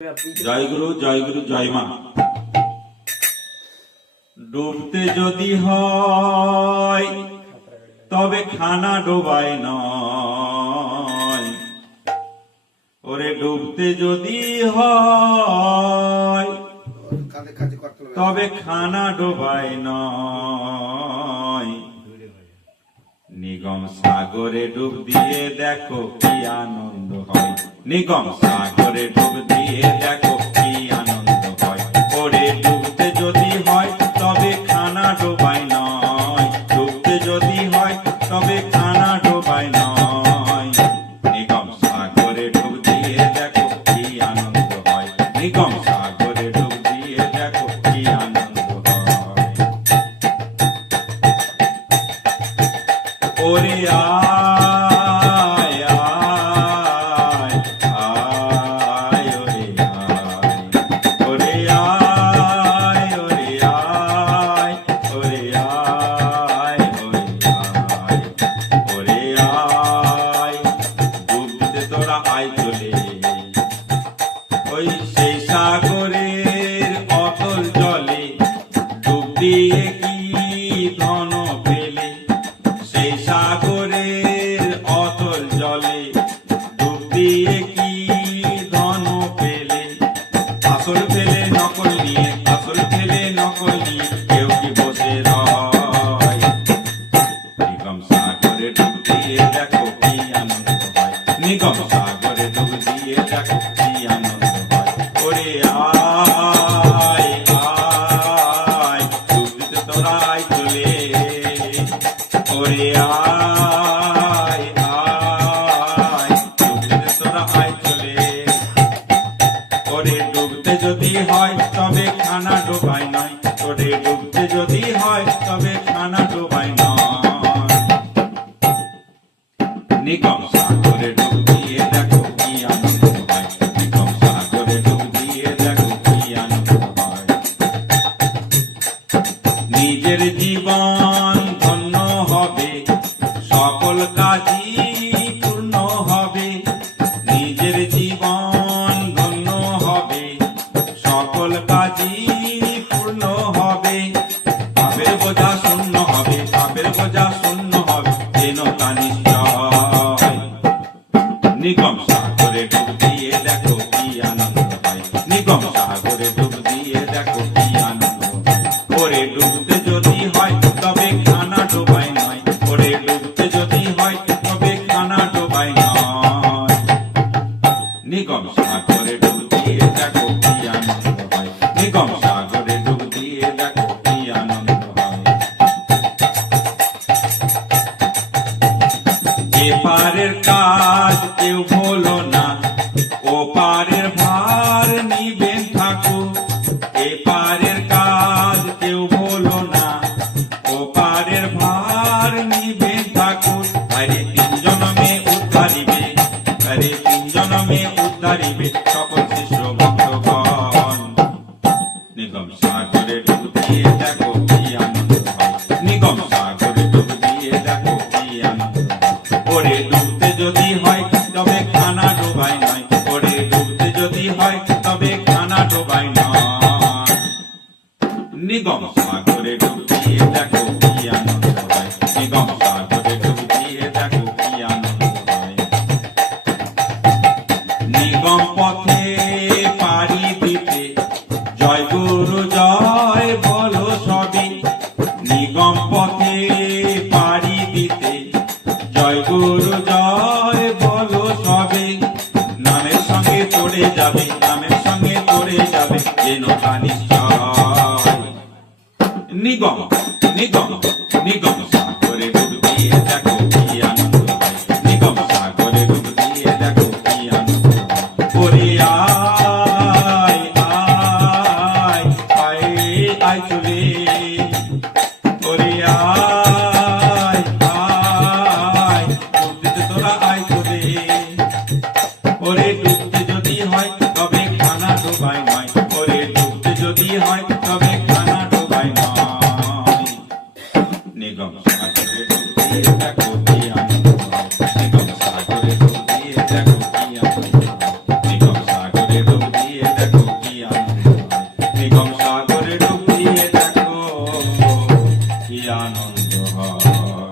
জয় গুরু জয় মা। ডুবতে যদি হয় তবে খানা ডোবায় নয়, ওরে ডুবতে যদি হয় তবে খানা ডোবায় নয়। নিগম সাগরে ডুব দিয়ে দেখো কি আনন্দ হয়, নিগম সাগরে ডুব দিয়ে দেখো কি আনন্দ হয়। ওরে ডুবতে যদি হয় তবে খানা ডোবায় নয়, ডুবতে যদি হয় তবে খানা ডোবায় নয়। নিগম সাগরে ডুব দিয়ে দেখো কি আনন্দ হয়, নিগম সাগরে ডুব দিয়ে দেখো কি আনন্দ হয়। ওরে আয় আয় আয় ওরে আয়, ওরে আয় ওরে আয়, ওরে আয় ওরে আয়, ওরে আয় ডুব দিতে তোরা আয় চলে ওই সেই সাগরের অতল জলে। ডুব দিয়ে কি ধন পেলে সেই সাগরের অতল জলে, ডুব দিয়ে কি ধন পেলে। আসল ফেলে নকল নিয়ে, আসল ফেলে নকল নিয়ে কেউ কি বসে রয়। নিগম সাগরে ডুব দিয়ে দেখো কি আনন্দ হয়, নিগম সাগরে ডুব দিয়ে দেখো কি আনন্দ হয়। ওরে আয় আয় ডুব দিতে তোরা আয় চলে, ওরে আয় আয় ডুব দিতে তোরা আয় চলে। ওরে ডুবতে যদি হয় তবে খানা ডোবায় নয়, ওরে ডুবতে যদি হয় তবে খানা ডোবায় নয়। নিগম সাগরে ডুব দিয়ে দেখো কি আনন্দ হয়, নিগম সাগরে ডুব দিয়ে দেখো কি আনন্দ হয়। নিজের জীবন ধন্য হবে, সকল কাজই পূর্ণ হবে। নিজের জীবন ধন্য হবে, সকল কাজই পূর্ণ হবে। পাপের বোঝা শূন্য হবে, পাপের বোঝা শূন্য হবে যেন তা নিশ্চয়। নিগম সাগরে ডুব দিয়ে দেখো কি আনন্দ হয়, নিগম সাগরে ডুব দিয়ে দেখো কি আনন্দ হয়। ওরে ডুবতে যদি হয় তবে খানা ডোবায় নয়, ওরে ডুবতে যদি হয় তবে খানা ডোবায় নয়। নিগম সাগরে ডুব দিয়ে দেখো কি আনন্দ হয়, নিগম সাগরে ডুব দিয়ে দেখো কি আনন্দ হয়। এপারের কাজ কেউ ভুলো না, ও পারের ভার নিবেন ঠাকুর। এপারের কাজ কেউ ভুলো না, ও পারের ভার নিবেন ঠাকুর। আরে তিন জনমে উদ্ধারিবে, আরে তিন জনমে উদ্ধারিবে সকল শিষ্য ভক্তগণ। নিগম সাগরে ডুব দিয়ে দেখো কি আনন্দ হয়, নিগম সাগরে ডুব দিয়ে দেখো কি আনন্দ হয়। ওরে ডুবতে যদি হয় তবে খানা ডোবায় নয়, ওরে ডুবতে যদি হয় তবে খানা ডোবায় নয়। নিগম সাগরে ডুব দিয়ে দেখো কি আনন্দ হয়, নিগম সাগরে ডুব দিয়ে দেখো কি আনন্দ হয়। নিগম পথে পাড়ি দিতে জয় গুরু জয় বলো সবই। নিগম পথে পাড়ি দিতে জয় গুরু জয় বলো সবে। নামের সঙ্গে পড়ে যাবে, নামের সঙ্গে পড়ে যাবে যেন তা নিশ্চয়। আনন্দ হয়।